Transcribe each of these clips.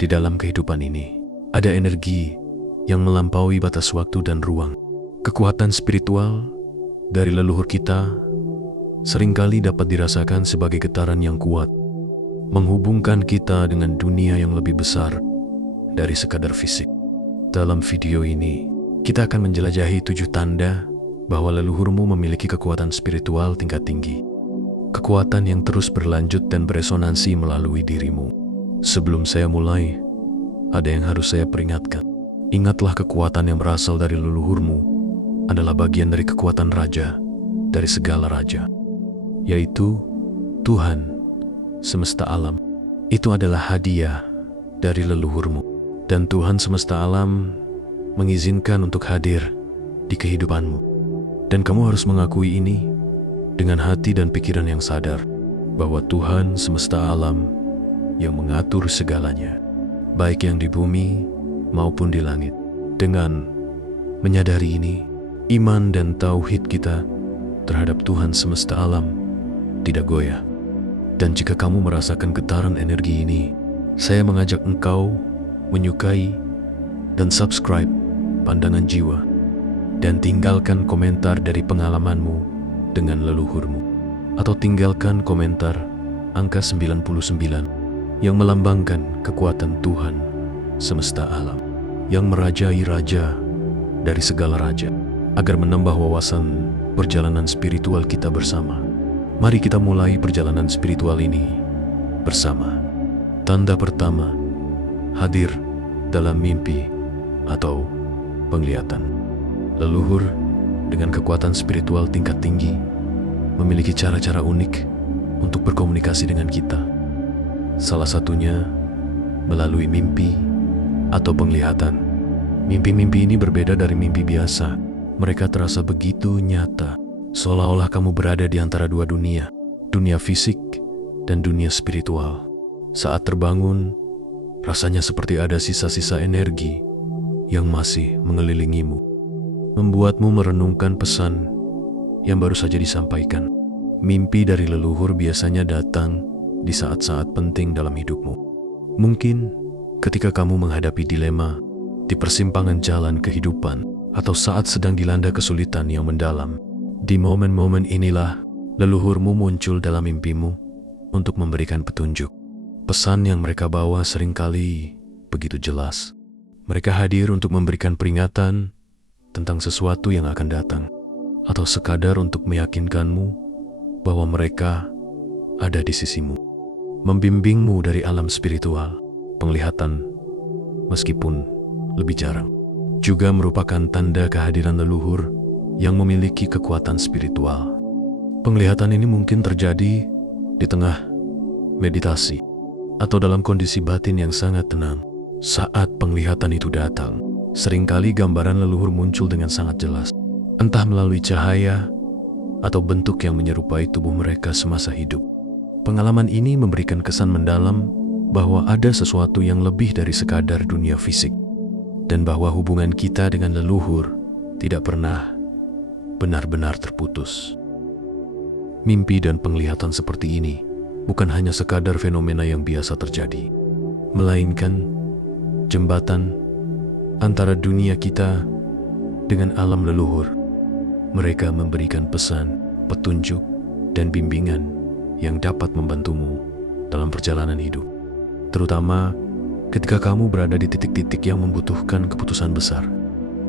Di dalam kehidupan ini, ada energi yang melampaui batas waktu dan ruang. Kekuatan spiritual dari leluhur kita seringkali dapat dirasakan sebagai getaran yang kuat, menghubungkan kita dengan dunia yang lebih besar dari sekadar fisik. Dalam video ini, kita akan menjelajahi 7 tanda bahwa leluhurmu memiliki kekuatan spiritual tingkat tinggi. Kekuatan yang terus berlanjut dan beresonansi melalui dirimu. Sebelum saya mulai, ada yang harus saya peringatkan. Ingatlah, kekuatan yang berasal dari leluhurmu adalah bagian dari kekuatan raja dari segala raja, yaitu Tuhan semesta alam. Itu adalah hadiah dari leluhurmu, dan Tuhan semesta alam mengizinkan untuk hadir di kehidupanmu. Dan kamu harus mengakui ini dengan hati dan pikiran yang sadar bahwa Tuhan semesta alam yang mengatur segalanya, baik yang di bumi maupun di langit. Dengan menyadari ini, iman dan tauhid kita terhadap Tuhan semesta alam tidak goyah. Dan jika kamu merasakan getaran energi ini, saya mengajak engkau menyukai dan subscribe Pandangan Jiwa, dan tinggalkan komentar dari pengalamanmu dengan leluhurmu, atau tinggalkan komentar angka 99 yang melambangkan kekuatan Tuhan semesta alam yang merajai raja dari segala raja, agar menambah wawasan perjalanan spiritual kita bersama. Mari kita mulai perjalanan spiritual ini bersama. Tanda pertama, hadir dalam mimpi atau penglihatan. Leluhur dengan kekuatan spiritual tingkat tinggi memiliki cara-cara unik untuk berkomunikasi dengan kita. Salah satunya melalui mimpi atau penglihatan. Mimpi-mimpi ini berbeda dari mimpi biasa. Mereka terasa begitu nyata, seolah-olah kamu berada di antara dua dunia, dunia fisik dan dunia spiritual. Saat terbangun, rasanya seperti ada sisa-sisa energi yang masih mengelilingimu, membuatmu merenungkan pesan yang baru saja disampaikan. Mimpi dari leluhur biasanya datang di saat-saat penting dalam hidupmu. Mungkin ketika kamu menghadapi dilema di persimpangan jalan kehidupan, atau saat sedang dilanda kesulitan yang mendalam. Di momen-momen inilah leluhurmu muncul dalam mimpimu untuk memberikan petunjuk. Pesan yang mereka bawa seringkali begitu jelas. Mereka hadir untuk memberikan peringatan tentang sesuatu yang akan datang, atau sekadar untuk meyakinkanmu bahwa mereka ada di sisimu, membimbingmu dari alam spiritual. Penglihatan, meskipun lebih jarang, juga merupakan tanda kehadiran leluhur yang memiliki kekuatan spiritual. Penglihatan ini mungkin terjadi di tengah meditasi atau dalam kondisi batin yang sangat tenang. Saat penglihatan itu datang, seringkali gambaran leluhur muncul dengan sangat jelas, entah melalui cahaya atau bentuk yang menyerupai tubuh mereka semasa hidup. Pengalaman ini memberikan kesan mendalam bahwa ada sesuatu yang lebih dari sekadar dunia fisik, dan bahwa hubungan kita dengan leluhur tidak pernah benar-benar terputus. Mimpi dan penglihatan seperti ini bukan hanya sekadar fenomena yang biasa terjadi, melainkan jembatan antara dunia kita dengan alam leluhur. Mereka memberikan pesan, petunjuk, dan bimbingan yang dapat membantumu dalam perjalanan hidup, terutama ketika kamu berada di titik-titik yang membutuhkan keputusan besar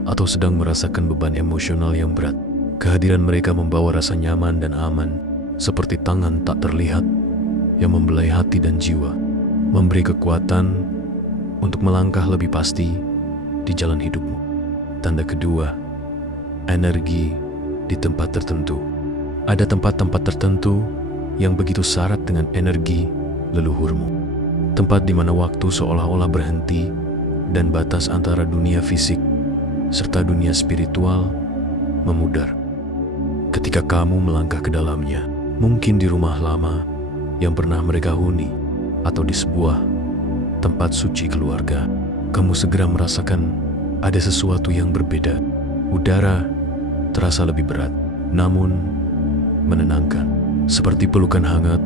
atau sedang merasakan beban emosional yang berat. Kehadiran mereka membawa rasa nyaman dan aman, seperti tangan tak terlihat yang membelai hati dan jiwa, memberi kekuatan untuk melangkah lebih pasti di jalan hidupmu. Tanda kedua, energi di tempat tertentu. Ada tempat-tempat tertentu yang begitu syarat dengan energi leluhurmu. Tempat di mana waktu seolah-olah berhenti dan batas antara dunia fisik serta dunia spiritual memudar. Ketika kamu melangkah ke dalamnya, mungkin di rumah lama yang pernah mereka huni, atau di sebuah tempat suci keluarga, kamu segera merasakan ada sesuatu yang berbeda. Udara terasa lebih berat, namun menenangkan, seperti pelukan hangat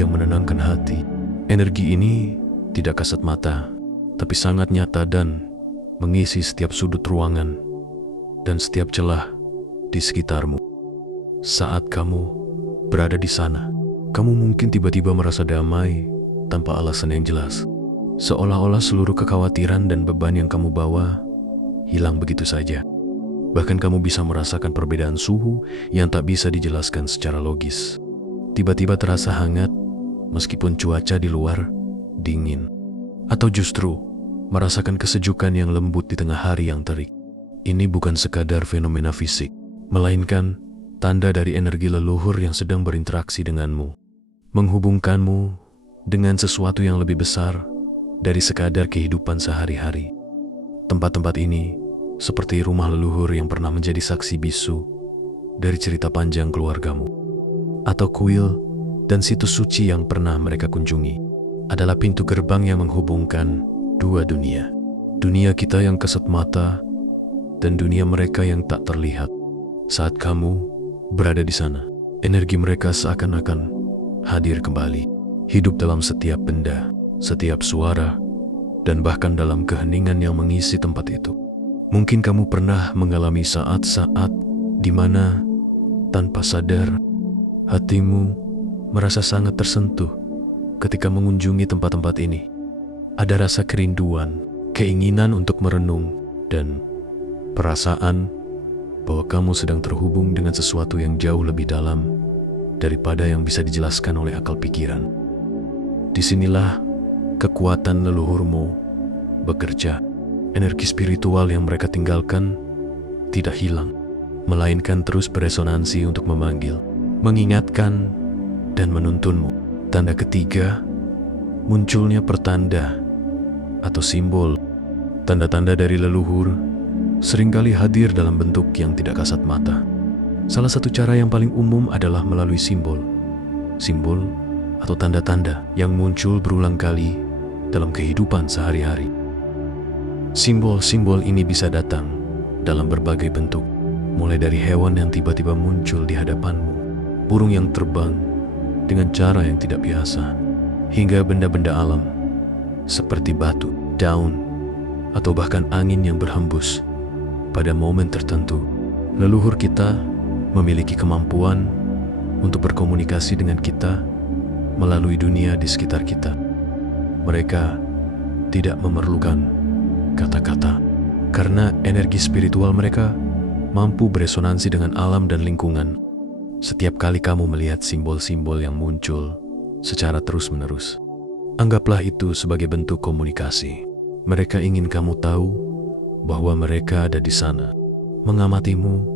yang menenangkan hati. Energi ini tidak kasat mata, tapi sangat nyata dan mengisi setiap sudut ruangan dan setiap celah di sekitarmu. Saat kamu berada di sana, kamu mungkin tiba-tiba merasa damai tanpa alasan yang jelas. Seolah-olah seluruh kekhawatiran dan beban yang kamu bawa hilang begitu saja. Bahkan kamu bisa merasakan perbedaan suhu yang tak bisa dijelaskan secara logis. Tiba-tiba terasa hangat meskipun cuaca di luar dingin. Atau justru merasakan kesejukan yang lembut di tengah hari yang terik. Ini bukan sekadar fenomena fisik, melainkan tanda dari energi leluhur yang sedang berinteraksi denganmu, menghubungkanmu dengan sesuatu yang lebih besar dari sekadar kehidupan sehari-hari. Tempat-tempat ini seperti rumah leluhur yang pernah menjadi saksi bisu dari cerita panjang keluargamu, atau kuil dan situs suci yang pernah mereka kunjungi, adalah pintu gerbang yang menghubungkan dua dunia. Dunia kita yang kasat mata dan dunia mereka yang tak terlihat. Saat kamu berada di sana, energi mereka seakan-akan hadir kembali, hidup dalam setiap benda, setiap suara, dan bahkan dalam keheningan yang mengisi tempat itu. Mungkin kamu pernah mengalami saat-saat di mana tanpa sadar hatimu merasa sangat tersentuh ketika mengunjungi tempat-tempat ini. Ada rasa kerinduan, keinginan untuk merenung, dan perasaan bahwa kamu sedang terhubung dengan sesuatu yang jauh lebih dalam daripada yang bisa dijelaskan oleh akal pikiran. Disinilah kekuatan leluhurmu bekerja. Energi spiritual yang mereka tinggalkan tidak hilang, melainkan terus beresonansi untuk memanggil, mengingatkan, dan menuntunmu. Tanda ketiga, munculnya pertanda atau simbol. Tanda-tanda dari leluhur seringkali hadir dalam bentuk yang tidak kasat mata. Salah satu cara yang paling umum adalah melalui simbol. Simbol atau tanda-tanda yang muncul berulang kali dalam kehidupan sehari-hari. Simbol-simbol ini bisa datang dalam berbagai bentuk, mulai dari hewan yang tiba-tiba muncul di hadapanmu, burung yang terbang dengan cara yang tidak biasa, hingga benda-benda alam seperti batu, daun, atau bahkan angin yang berhembus pada momen tertentu. Leluhur kita memiliki kemampuan untuk berkomunikasi dengan kita melalui dunia di sekitar kita. Mereka tidak memerlukan kata-kata, karena energi spiritual mereka mampu beresonansi dengan alam dan lingkungan. Setiap kali kamu melihat simbol-simbol yang muncul secara terus-menerus, anggaplah itu sebagai bentuk komunikasi. Mereka ingin kamu tahu bahwa mereka ada di sana, mengamatimu,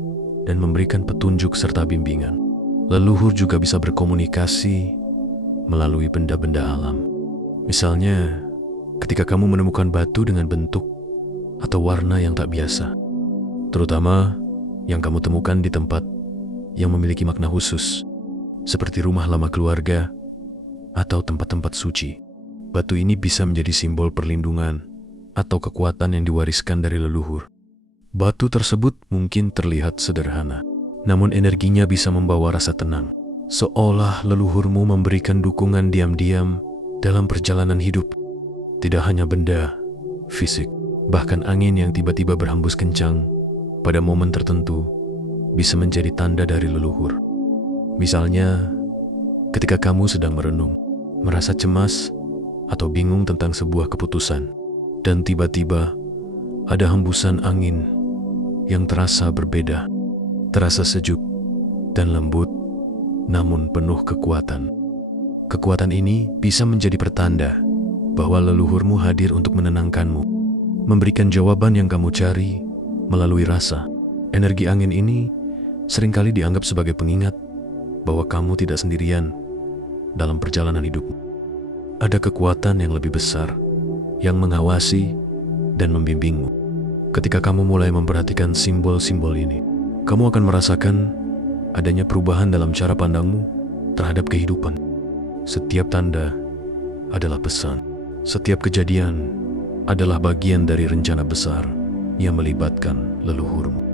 dan memberikan petunjuk serta bimbingan. Leluhur juga bisa berkomunikasi melalui benda-benda alam. Misalnya, ketika kamu menemukan batu dengan bentuk atau warna yang tak biasa, terutama yang kamu temukan di tempat yang memiliki makna khusus, seperti rumah lama keluarga atau tempat-tempat suci. Batu ini bisa menjadi simbol perlindungan atau kekuatan yang diwariskan dari leluhur. Batu tersebut mungkin terlihat sederhana, namun energinya bisa membawa rasa tenang, seolah leluhurmu memberikan dukungan diam-diam dalam perjalanan hidup. Tidak hanya benda fisik, bahkan angin yang tiba-tiba berhembus kencang pada momen tertentu bisa menjadi tanda dari leluhur. Misalnya, ketika kamu sedang merenung, merasa cemas atau bingung tentang sebuah keputusan, dan tiba-tiba ada hembusan angin yang terasa berbeda, terasa sejuk dan lembut, namun penuh kekuatan. Kekuatan ini bisa menjadi pertanda bahwa leluhurmu hadir untuk menenangkanmu, memberikan jawaban yang kamu cari melalui rasa. Energi angin ini seringkali dianggap sebagai pengingat bahwa kamu tidak sendirian dalam perjalanan hidupmu. Ada kekuatan yang lebih besar yang mengawasi dan membimbingmu. Ketika kamu mulai memperhatikan simbol-simbol ini, kamu akan merasakan adanya perubahan dalam cara pandangmu terhadap kehidupan. Setiap tanda adalah pesan. Setiap kejadian adalah bagian dari rencana besar yang melibatkan leluhurmu.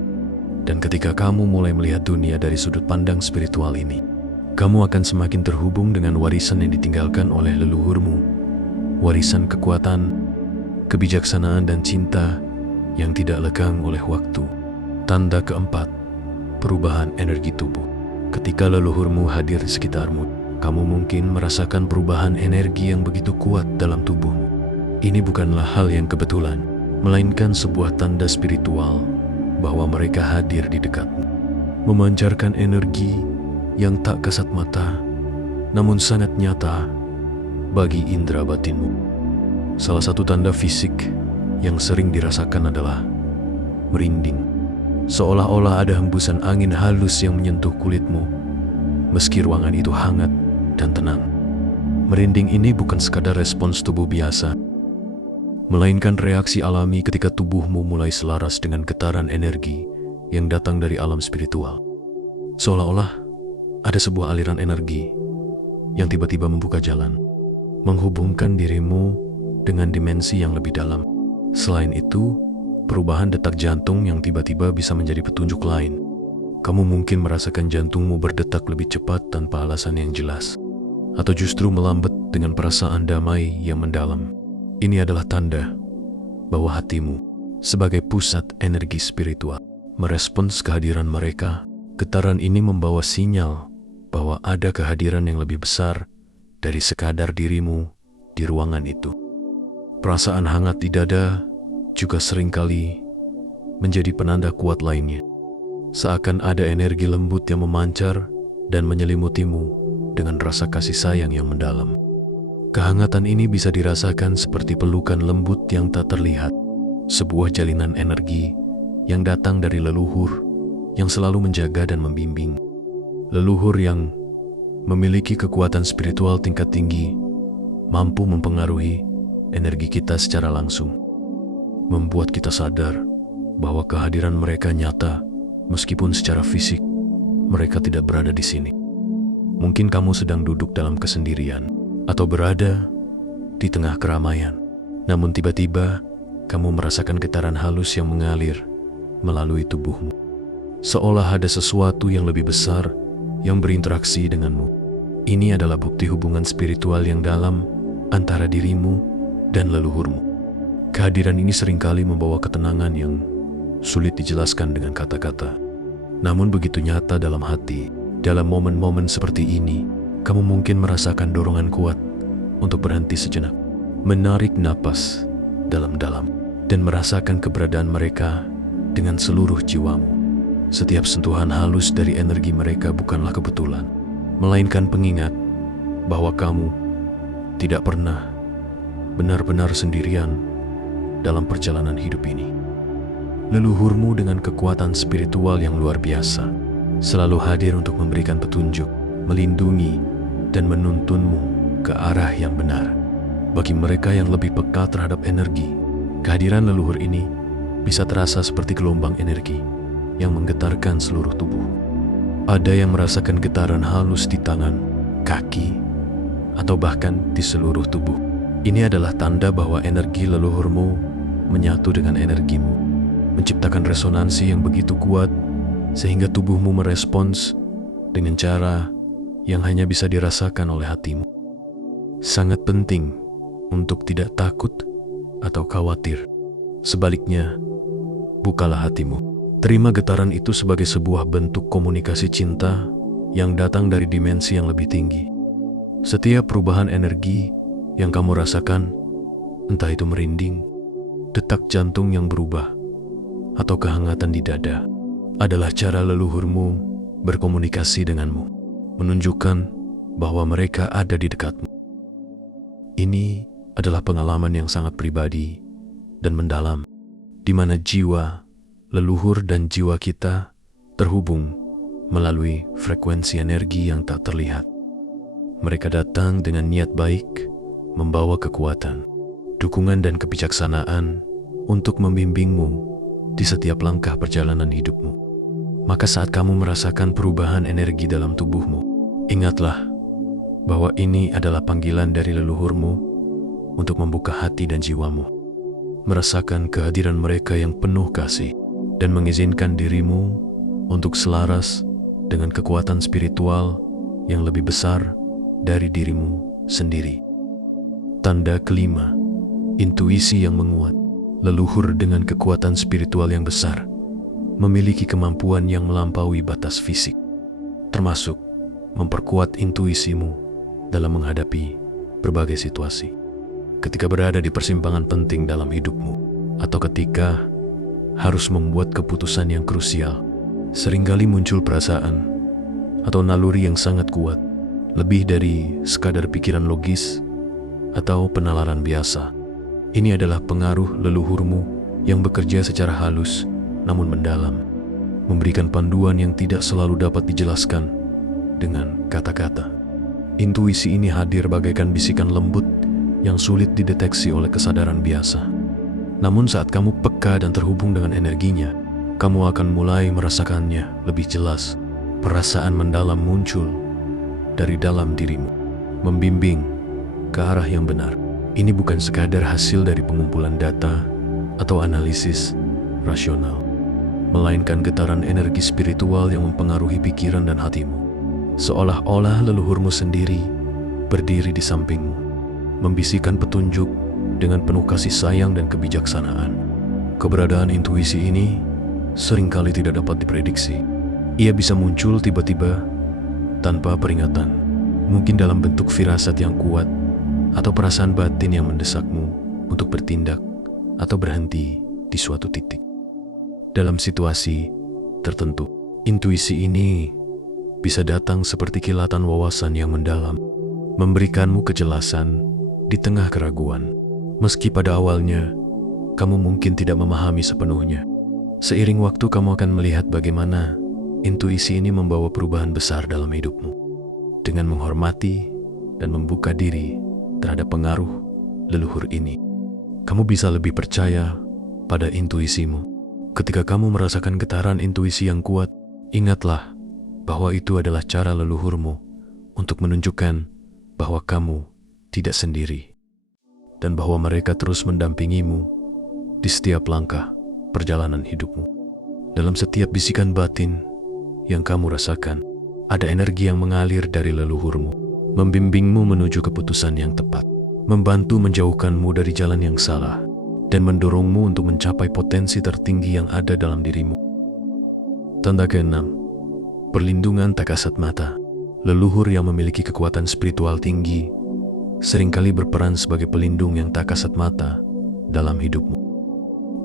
Dan ketika kamu mulai melihat dunia dari sudut pandang spiritual ini, kamu akan semakin terhubung dengan warisan yang ditinggalkan oleh leluhurmu warisan kekuatan, kebijaksanaan dan cinta yang tidak lekang oleh waktu. Tanda keempat, perubahan energi tubuh. Ketika leluhurmu hadir di sekitarmu, kamu mungkin merasakan perubahan energi yang begitu kuat dalam tubuhmu. Ini bukanlah hal yang kebetulan, melainkan sebuah tanda spiritual bahwa mereka hadir di dekatmu, memancarkan energi yang tak kasat mata, namun sangat nyata bagi indera batinmu. Salah satu tanda fisik yang sering dirasakan adalah merinding, seolah-olah ada hembusan angin halus yang menyentuh kulitmu, meski ruangan itu hangat dan tenang. Merinding ini bukan sekadar respons tubuh biasa, melainkan reaksi alami ketika tubuhmu mulai selaras dengan getaran energi yang datang dari alam spiritual. Seolah-olah ada sebuah aliran energi yang tiba-tiba membuka jalan, menghubungkan dirimu dengan dimensi yang lebih dalam. Selain itu, perubahan detak jantung yang tiba-tiba bisa menjadi petunjuk lain. Kamu mungkin merasakan jantungmu berdetak lebih cepat tanpa alasan yang jelas, atau justru melambat dengan perasaan damai yang mendalam. Ini adalah tanda bahwa hatimu, sebagai pusat energi spiritual, merespons kehadiran mereka. Getaran ini membawa sinyal bahwa ada kehadiran yang lebih besar dari sekadar dirimu di ruangan itu. Perasaan hangat di dada juga seringkali menjadi penanda kuat lainnya. Seakan ada energi lembut yang memancar dan menyelimutimu dengan rasa kasih sayang yang mendalam. Kehangatan ini bisa dirasakan seperti pelukan lembut yang tak terlihat, sebuah jalinan energi yang datang dari leluhur yang selalu menjaga dan membimbing. Leluhur yang memiliki kekuatan spiritual tingkat tinggi, mampu mempengaruhi energi kita secara langsung, membuat kita sadar bahwa kehadiran mereka nyata meskipun secara fisik mereka tidak berada di sini. Mungkin kamu sedang duduk dalam kesendirian atau berada di tengah keramaian, namun tiba-tiba kamu merasakan getaran halus yang mengalir melalui tubuhmu, seolah ada sesuatu yang lebih besar yang berinteraksi denganmu. Ini adalah bukti hubungan spiritual yang dalam antara dirimu dan leluhurmu. Kehadiran ini seringkali membawa ketenangan yang sulit dijelaskan dengan kata-kata, namun begitu nyata dalam hati. Dalam momen-momen seperti ini, kamu mungkin merasakan dorongan kuat untuk berhenti sejenak, menarik napas dalam-dalam, dan merasakan keberadaan mereka dengan seluruh jiwamu. Setiap sentuhan halus dari energi mereka bukanlah kebetulan, melainkan pengingat bahwa kamu tidak pernah benar-benar sendirian dalam perjalanan hidup ini. Leluhurmu dengan kekuatan spiritual yang luar biasa selalu hadir untuk memberikan petunjuk, melindungi, dan menuntunmu ke arah yang benar. Bagi mereka yang lebih peka terhadap energi, kehadiran leluhur ini bisa terasa seperti gelombang energi yang menggetarkan seluruh tubuh. Ada yang merasakan getaran halus di tangan, kaki, atau bahkan di seluruh tubuh. Ini adalah tanda bahwa energi leluhurmu menyatu dengan energimu, menciptakan resonansi yang begitu kuat sehingga tubuhmu merespons dengan cara yang hanya bisa dirasakan oleh hatimu. Sangat penting untuk tidak takut atau khawatir. Sebaliknya, bukalah hatimu. Terima getaran itu sebagai sebuah bentuk komunikasi cinta yang datang dari dimensi yang lebih tinggi. Setiap perubahan energi yang kamu rasakan, entah itu merinding, detak jantung yang berubah, atau kehangatan di dada, adalah cara leluhurmu berkomunikasi denganmu, menunjukkan bahwa mereka ada di dekatmu. Ini adalah pengalaman yang sangat pribadi dan mendalam, di mana jiwa, leluhur dan jiwa kita terhubung melalui frekuensi energi yang tak terlihat. Mereka datang dengan niat baik, membawa kekuatan, dukungan dan kebijaksanaan untuk membimbingmu di setiap langkah perjalanan hidupmu. Maka saat kamu merasakan perubahan energi dalam tubuhmu, ingatlah bahwa ini adalah panggilan dari leluhurmu untuk membuka hati dan jiwamu, merasakan kehadiran mereka yang penuh kasih, dan mengizinkan dirimu untuk selaras dengan kekuatan spiritual yang lebih besar dari dirimu sendiri. Tanda kelima, intuisi yang menguat. Leluhur dengan kekuatan spiritual yang besar memiliki kemampuan yang melampaui batas fisik, termasuk memperkuat intuisimu dalam menghadapi berbagai situasi. Ketika berada di persimpangan penting dalam hidupmu, atau ketika harus membuat keputusan yang krusial, seringkali muncul perasaan atau naluri yang sangat kuat, lebih dari sekadar pikiran logis atau penalaran biasa. Ini adalah pengaruh leluhurmu yang bekerja secara halus namun mendalam, memberikan panduan yang tidak selalu dapat dijelaskan dengan kata-kata. Intuisi ini hadir bagaikan bisikan lembut yang sulit dideteksi oleh kesadaran biasa. Namun saat kamu peka dan terhubung dengan energinya, kamu akan mulai merasakannya lebih jelas. Perasaan mendalam muncul dari dalam dirimu, membimbing ke arah yang benar. Ini bukan sekadar hasil dari pengumpulan data atau analisis rasional, melainkan getaran energi spiritual yang mempengaruhi pikiran dan hatimu. Seolah-olah leluhurmu sendiri berdiri di sampingmu, membisikkan petunjuk dengan penuh kasih sayang dan kebijaksanaan. Keberadaan intuisi ini seringkali tidak dapat diprediksi. Ia bisa muncul tiba-tiba tanpa peringatan, mungkin dalam bentuk firasat yang kuat atau perasaan batin yang mendesakmu untuk bertindak atau berhenti di suatu titik. Dalam situasi tertentu, intuisi ini bisa datang seperti kilatan wawasan yang mendalam, memberikanmu kejelasan di tengah keraguan. Meski pada awalnya kamu mungkin tidak memahami sepenuhnya, seiring waktu kamu akan melihat bagaimana intuisi ini membawa perubahan besar dalam hidupmu. Dengan menghormati dan membuka diri terhadap pengaruh leluhur ini, kamu bisa lebih percaya pada intuisimu. Ketika kamu merasakan getaran intuisi yang kuat, ingatlah bahwa itu adalah cara leluhurmu untuk menunjukkan bahwa kamu tidak sendiri dan bahwa mereka terus mendampingimu di setiap langkah perjalanan hidupmu. Dalam setiap bisikan batin yang kamu rasakan, ada energi yang mengalir dari leluhurmu, membimbingmu menuju keputusan yang tepat, membantu menjauhkanmu dari jalan yang salah, dan mendorongmu untuk mencapai potensi tertinggi yang ada dalam dirimu. Tanda keenam, perlindungan tak kasat mata. Leluhur yang memiliki kekuatan spiritual tinggi seringkali berperan sebagai pelindung yang tak kasat mata dalam hidupmu.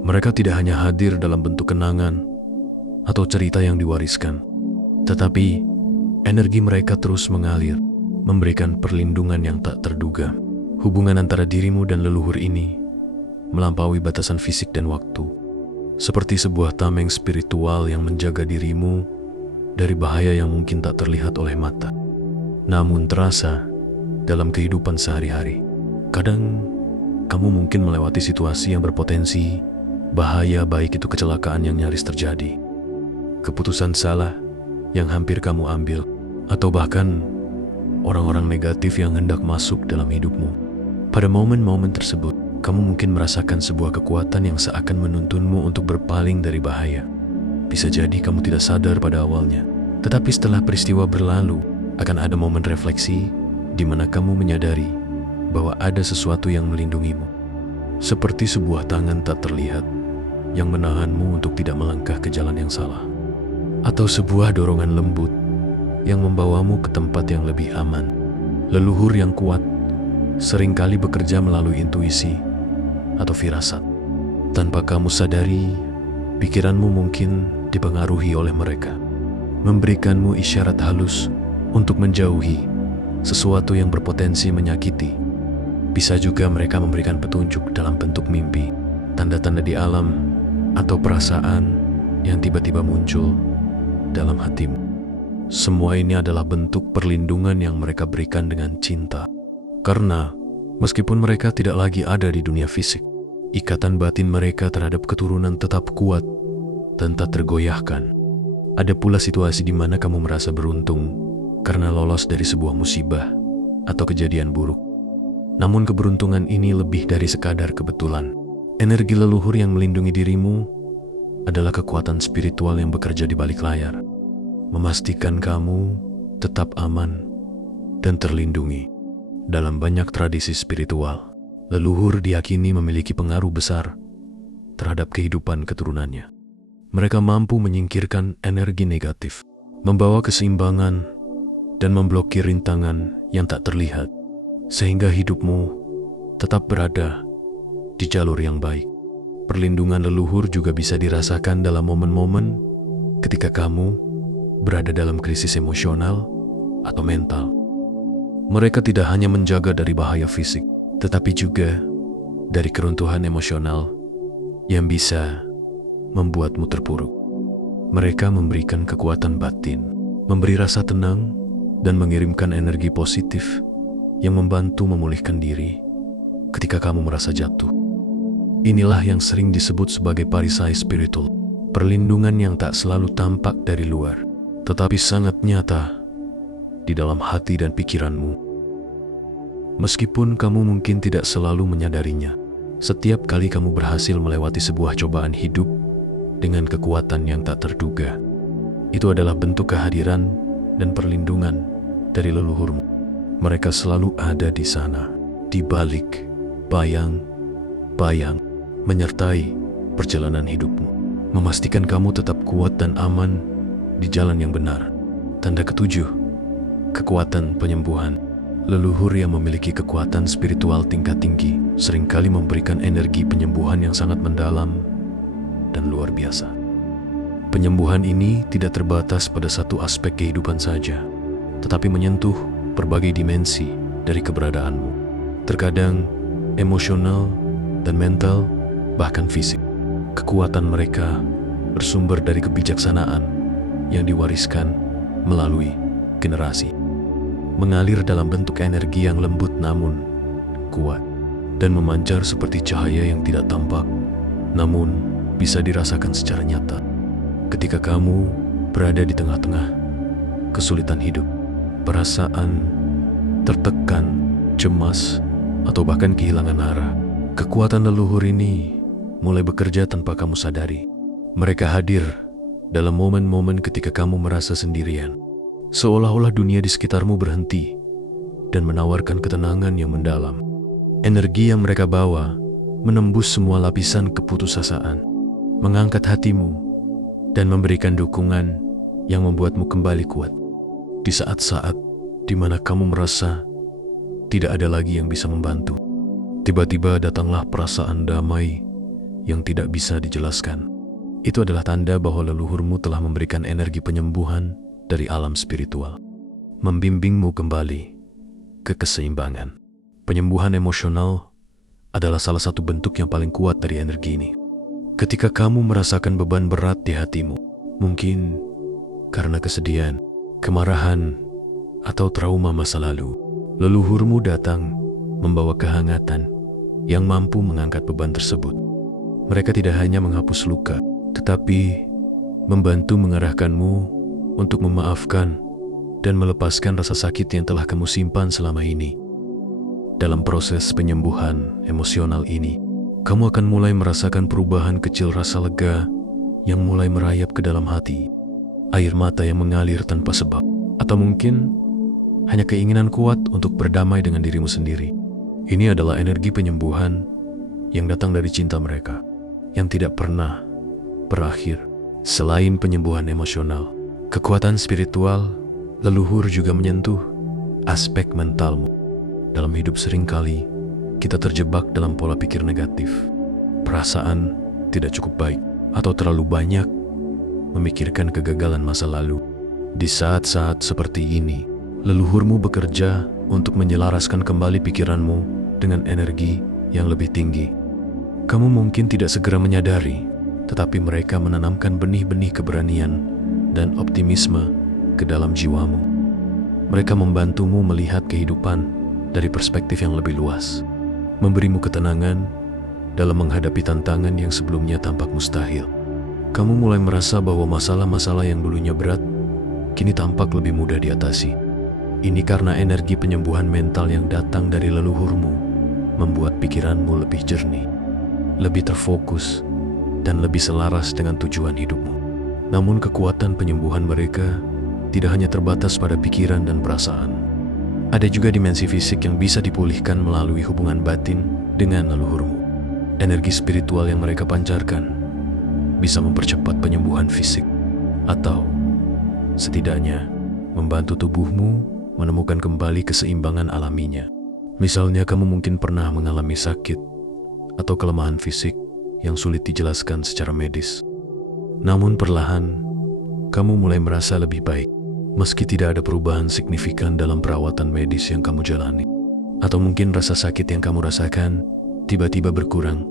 Mereka tidak hanya hadir dalam bentuk kenangan atau cerita yang diwariskan, tetapi energi mereka terus mengalir, memberikan perlindungan yang tak terduga. Hubungan antara dirimu dan leluhur ini melampaui batasan fisik dan waktu, seperti sebuah tameng spiritual yang menjaga dirimu dari bahaya yang mungkin tak terlihat oleh mata, namun terasa dalam kehidupan sehari-hari. Kadang kamu mungkin melewati situasi yang berpotensi bahaya, baik itu kecelakaan yang nyaris terjadi, keputusan salah yang hampir kamu ambil, atau bahkan orang-orang negatif yang hendak masuk dalam hidupmu. Pada momen-momen tersebut, kamu mungkin merasakan sebuah kekuatan yang seakan menuntunmu untuk berpaling dari bahaya. Bisa jadi kamu tidak sadar pada awalnya, tetapi setelah peristiwa berlalu, akan ada momen refleksi di mana kamu menyadari bahwa ada sesuatu yang melindungimu, seperti sebuah tangan tak terlihat yang menahanmu untuk tidak melangkah ke jalan yang salah, atau sebuah dorongan lembut yang membawamu ke tempat yang lebih aman. Leluhur yang kuat seringkali bekerja melalui intuisi atau firasat. Tanpa kamu sadari, pikiranmu mungkin dipengaruhi oleh mereka, memberikanmu isyarat halus untuk menjauhi sesuatu yang berpotensi menyakiti. Bisa juga mereka memberikan petunjuk dalam bentuk mimpi, tanda-tanda di alam, atau perasaan yang tiba-tiba muncul dalam hatimu. Semua ini adalah bentuk perlindungan yang mereka berikan dengan cinta. Karena meskipun mereka tidak lagi ada di dunia fisik, ikatan batin mereka terhadap keturunan tetap kuat dan tak tergoyahkan. Ada pula situasi di mana kamu merasa beruntung karena lolos dari sebuah musibah atau kejadian buruk. Namun keberuntungan ini lebih dari sekadar kebetulan. Energi leluhur yang melindungi dirimu adalah kekuatan spiritual yang bekerja di balik layar, memastikan kamu tetap aman dan terlindungi. Dalam banyak tradisi spiritual, Leluhur diyakini memiliki pengaruh besar terhadap kehidupan keturunannya. Mereka mampu menyingkirkan energi negatif, membawa keseimbangan, dan memblokir rintangan yang tak terlihat, sehingga hidupmu tetap berada di jalur yang baik. Perlindungan leluhur juga bisa dirasakan dalam momen-momen ketika kamu berada dalam krisis emosional atau mental. Mereka tidak hanya menjaga dari bahaya fisik, tetapi juga dari keruntuhan emosional yang bisa membuatmu terpuruk. Mereka memberikan kekuatan batin, memberi rasa tenang, dan mengirimkan energi positif yang membantu memulihkan diri ketika kamu merasa jatuh. Inilah yang sering disebut sebagai perisai spiritual, perlindungan yang tak selalu tampak dari luar, tetapi sangat nyata di dalam hati dan pikiranmu. Meskipun kamu mungkin tidak selalu menyadarinya, setiap kali kamu berhasil melewati sebuah cobaan hidup dengan kekuatan yang tak terduga, itu adalah bentuk kehadiran dan perlindungan dari leluhurmu. Mereka selalu ada di sana, di balik bayang-bayang, menyertai perjalanan hidupmu, memastikan kamu tetap kuat dan aman di jalan yang benar. Tanda ketujuh, kekuatan penyembuhan. Leluhur yang memiliki kekuatan spiritual tingkat tinggi seringkali memberikan energi penyembuhan yang sangat mendalam dan luar biasa. Penyembuhan ini tidak terbatas pada satu aspek kehidupan saja, tetapi menyentuh berbagai dimensi dari keberadaanmu. Terkadang emosional dan mental, bahkan fisik. Kekuatan mereka bersumber dari kebijaksanaan yang diwariskan melalui generasi. Mengalir dalam bentuk energi yang lembut namun kuat, dan memancar seperti cahaya yang tidak tampak, namun bisa dirasakan secara nyata. Ketika kamu berada di tengah-tengah kesulitan hidup, perasaan tertekan, cemas, atau bahkan kehilangan arah, kekuatan leluhur ini mulai bekerja tanpa kamu sadari. Mereka hadir dalam momen-momen ketika kamu merasa sendirian, seolah-olah dunia di sekitarmu berhenti dan menawarkan ketenangan yang mendalam. Energi yang mereka bawa menembus semua lapisan keputusasaan, mengangkat hatimu, dan memberikan dukungan yang membuatmu kembali kuat. Di saat-saat di mana kamu merasa tidak ada lagi yang bisa membantu, tiba-tiba datanglah perasaan damai yang tidak bisa dijelaskan. Itu adalah tanda bahwa leluhurmu telah memberikan energi penyembuhan dari alam spiritual, membimbingmu kembali ke keseimbangan. Penyembuhan emosional adalah salah satu bentuk yang paling kuat dari energi ini. Ketika kamu merasakan beban berat di hatimu, mungkin karena kesedihan, kemarahan, atau trauma masa lalu, leluhurmu datang membawa kehangatan yang mampu mengangkat beban tersebut. Mereka tidak hanya menghapus luka, tetapi membantu mengarahkanmu untuk memaafkan dan melepaskan rasa sakit yang telah kamu simpan selama ini. Dalam proses penyembuhan emosional ini, kamu akan mulai merasakan perubahan kecil, rasa lega yang mulai merayap ke dalam hati, air mata yang mengalir tanpa sebab, atau mungkin hanya keinginan kuat untuk berdamai dengan dirimu sendiri. Ini adalah energi penyembuhan yang datang dari cinta mereka, yang tidak pernah berakhir. Selain penyembuhan emosional, kekuatan spiritual leluhur juga menyentuh aspek mentalmu. Dalam hidup seringkali kita terjebak dalam pola pikir negatif, perasaan tidak cukup baik, atau terlalu banyak memikirkan kegagalan masa lalu. Di saat-saat seperti ini, leluhurmu bekerja untuk menyelaraskan kembali pikiranmu dengan energi yang lebih tinggi. Kamu mungkin tidak segera menyadari, tetapi mereka menanamkan benih-benih keberanian dan optimisme ke dalam jiwamu. Mereka membantumu melihat kehidupan dari perspektif yang lebih luas, memberimu ketenangan dalam menghadapi tantangan yang sebelumnya tampak mustahil. Kamu mulai merasa bahwa masalah-masalah yang dulunya berat kini tampak lebih mudah diatasi. Ini karena energi penyembuhan mental yang datang dari leluhurmu membuat pikiranmu lebih jernih, lebih terfokus, dan lebih selaras dengan tujuan hidupmu. Namun kekuatan penyembuhan mereka tidak hanya terbatas pada pikiran dan perasaan. Ada juga dimensi fisik yang bisa dipulihkan melalui hubungan batin dengan leluhurmu. Energi spiritual yang mereka pancarkan bisa mempercepat penyembuhan fisik atau setidaknya membantu tubuhmu menemukan kembali keseimbangan alaminya. Misalnya kamu mungkin pernah mengalami sakit atau kelemahan fisik yang sulit dijelaskan secara medis. Namun perlahan, kamu mulai merasa lebih baik, meski tidak ada perubahan signifikan dalam perawatan medis yang kamu jalani. Atau mungkin rasa sakit yang kamu rasakan tiba-tiba berkurang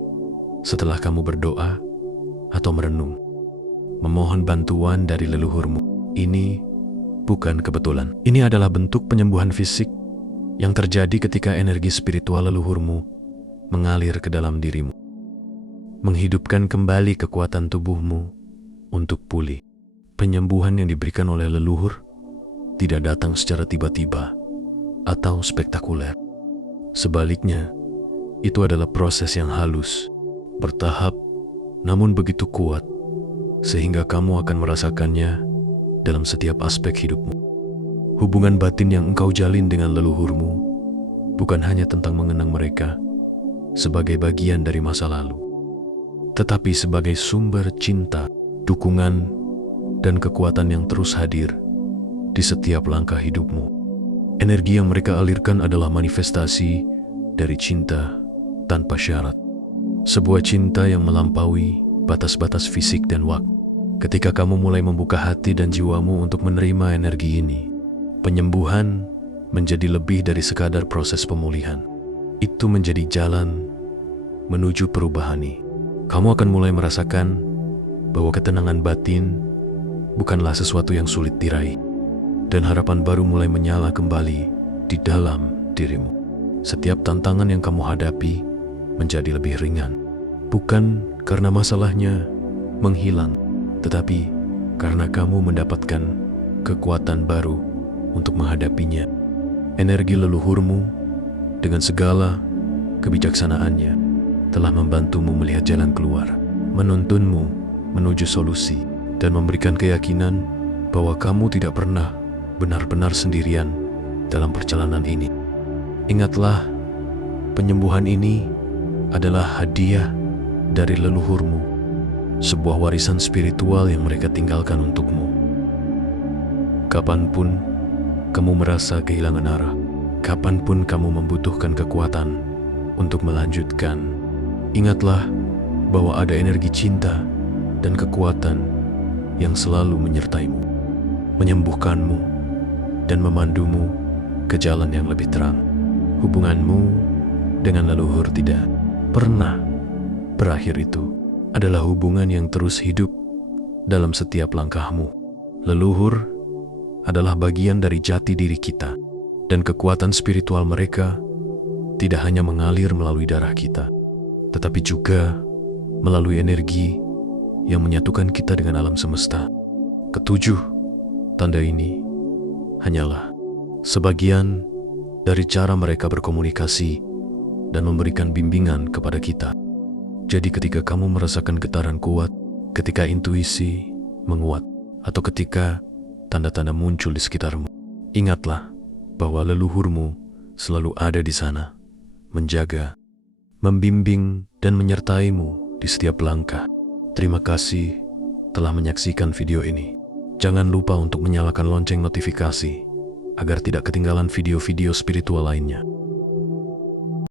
setelah kamu berdoa atau merenung, memohon bantuan dari leluhurmu. Ini bukan kebetulan. Ini adalah bentuk penyembuhan fisik yang terjadi ketika energi spiritual leluhurmu mengalir ke dalam dirimu, menghidupkan kembali kekuatan tubuhmu untuk pulih. Penyembuhan yang diberikan oleh leluhur tidak datang secara tiba-tiba atau spektakuler. Sebaliknya, itu adalah proses yang halus, bertahap, namun begitu kuat, sehingga kamu akan merasakannya dalam setiap aspek hidupmu. Hubungan batin yang engkau jalin dengan leluhurmu bukan hanya tentang mengenang mereka sebagai bagian dari masa lalu, tetapi sebagai sumber cinta, dukungan, dan kekuatan yang terus hadir di setiap langkah hidupmu. Energi yang mereka alirkan adalah manifestasi dari cinta tanpa syarat. Sebuah cinta yang melampaui batas-batas fisik dan waktu. Ketika kamu mulai membuka hati dan jiwamu untuk menerima energi ini, penyembuhan menjadi lebih dari sekadar proses pemulihan. Itu menjadi jalan menuju perubahan ini. Kamu akan mulai merasakan bahwa ketenangan batin bukanlah sesuatu yang sulit diraih, dan harapan baru mulai menyala kembali di dalam dirimu. Setiap tantangan yang kamu hadapi menjadi lebih ringan, bukan karena masalahnya menghilang, tetapi karena kamu mendapatkan kekuatan baru untuk menghadapinya. Energi leluhurmu dengan segala kebijaksanaannya telah membantumu melihat jalan keluar, menuntunmu menuju solusi, dan memberikan keyakinan bahwa kamu tidak pernah benar-benar sendirian dalam perjalanan ini. Ingatlah, penyembuhan ini adalah hadiah dari leluhurmu, sebuah warisan spiritual yang mereka tinggalkan untukmu. Kapanpun kamu merasa kehilangan arah, kapanpun kamu membutuhkan kekuatan untuk melanjutkan, ingatlah bahwa ada energi cinta dan kekuatan yang selalu menyertaimu, menyembuhkanmu, dan memandumu ke jalan yang lebih terang. Hubunganmu dengan leluhur tidak pernah berakhir. Itu adalah hubungan yang terus hidup dalam setiap langkahmu. Leluhur adalah bagian dari jati diri kita, dan kekuatan spiritual mereka tidak hanya mengalir melalui darah kita, tetapi juga melalui energi yang menyatukan kita dengan alam semesta. Ketujuh tanda ini hanyalah sebagian dari cara mereka berkomunikasi dan memberikan bimbingan kepada kita. Jadi ketika kamu merasakan getaran kuat, ketika intuisi menguat, atau ketika tanda-tanda muncul di sekitarmu, ingatlah bahwa leluhurmu selalu ada di sana, menjaga, membimbing, dan menyertaimu di setiap langkah. Terima kasih telah menyaksikan video ini. Jangan lupa untuk menyalakan lonceng notifikasi agar tidak ketinggalan video-video spiritual lainnya.